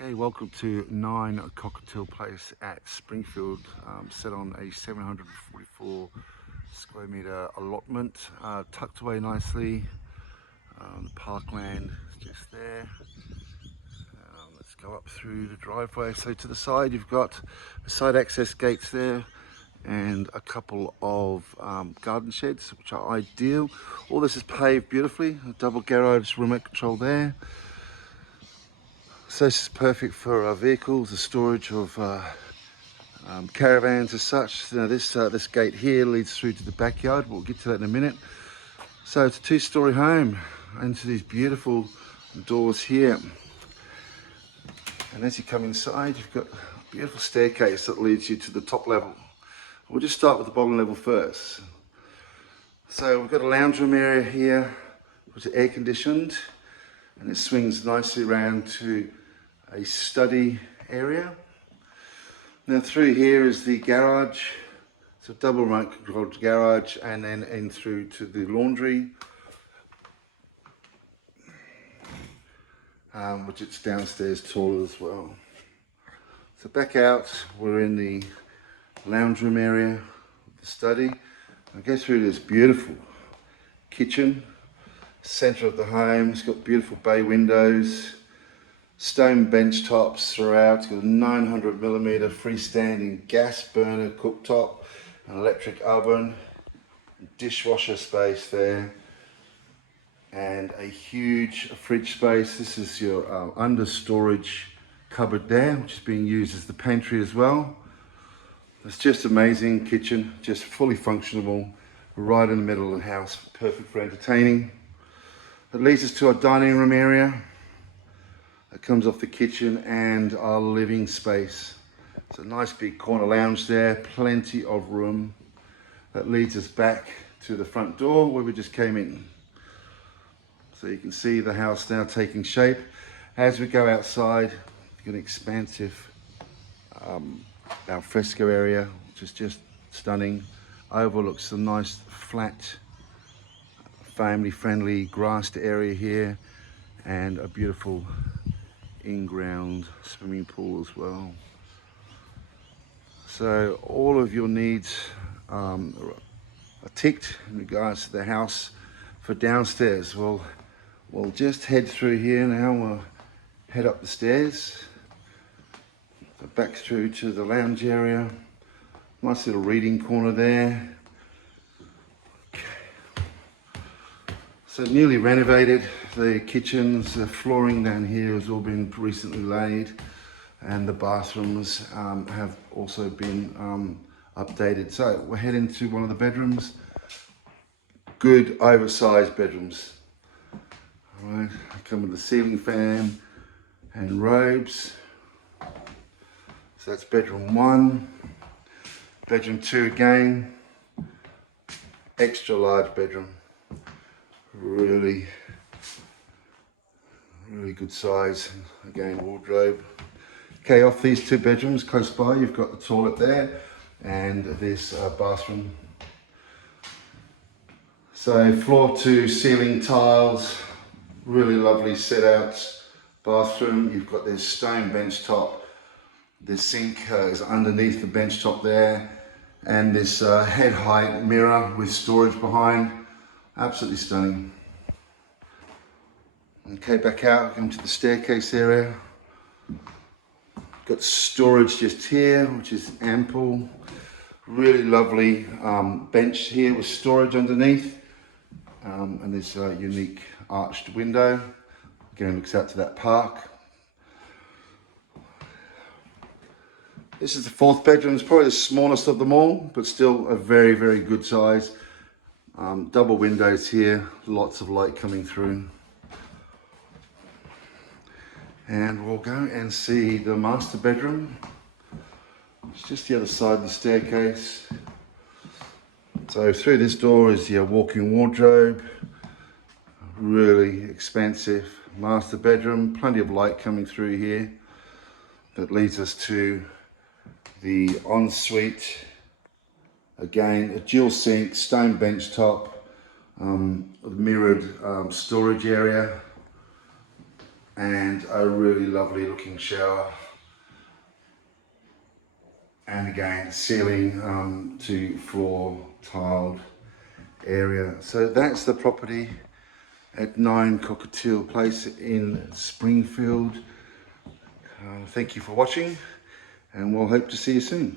Okay, welcome to 9 Cockatiel Place at Springfield, set on a 744 square metre allotment, tucked away nicely. The parkland is just there. Let's go up through the driveway. So to the side you've got the side access gates there and a couple of garden sheds which are ideal. All this is paved beautifully, a double garage, remote control there. So this is perfect for vehicles, the storage of caravans as such. Now this gate here leads through to the backyard. We'll get to that in a minute. So it's a two-story home into these beautiful doors here. And as you come inside, you've got a beautiful staircase that leads you to the top level. We'll just start with the bottom level first. So we've got a lounge room area here, which is air conditioned, and it swings nicely around to a study area. Now through here is the garage. It's a double remote controlled garage, and then in through to the laundry, which it's downstairs toilet as well. So back out, we're in the lounge room area, the study. I go through this beautiful kitchen, center of the home. It's got beautiful bay windows, stone bench tops throughout. It's got a 900mm freestanding gas burner cooktop, an electric oven, dishwasher space there, and a huge fridge space. This is your under storage cupboard there, which is being used as the pantry as well. It's just amazing kitchen, just fully functional, right in the middle of the house, perfect for entertaining. That leads us to our dining room area. It comes off the kitchen and our living space. It's a nice big corner lounge there, plenty of room. That leads us back to the front door where we just came in. So you can see the house now taking shape. As we go outside, you've got an expansive alfresco area, which is just stunning. Overlooks a nice flat, family-friendly grassed area here, and a beautiful in-ground swimming pool as well. So all of your needs are ticked in regards to the house. For downstairs, we'll just head through here now. We'll head up the stairs, so back through to the lounge area. Nice little reading corner there. So newly renovated, the kitchens, the flooring down here has all been recently laid, and the bathrooms have also been updated. So we're heading to one of the bedrooms. Good oversized bedrooms. All right, they come with a ceiling fan and robes. So that's bedroom 1. Bedroom 2 again, extra large bedroom. Really good size. Again, wardrobe. Okay, off these 2 bedrooms close by, you've got the toilet there and this bathroom. So floor to ceiling tiles, really lovely set out bathroom. You've got this stone bench top. The sink is underneath the bench top there, and this head height mirror with storage behind. Absolutely stunning. Okay, back out, come to the staircase area. Got storage just here, which is ample. Really lovely bench here with storage underneath. And this unique arched window. Again, looks out to that park. This is the 4th bedroom. It's probably the smallest of them all, but still a very, very good size. Double windows here, lots of light coming through. And we'll go and see the master bedroom. It's just the other side of the staircase. So through this door is your walk-in wardrobe. Really expansive master bedroom, plenty of light coming through here. That leads us to the ensuite. Again, a dual sink, stone bench top, mirrored storage area. and a really lovely looking shower. And again, ceiling to floor tiled area. So that's the property at 9 Cockatiel Place in Springfield. Thank you for watching, and we'll hope to see you soon.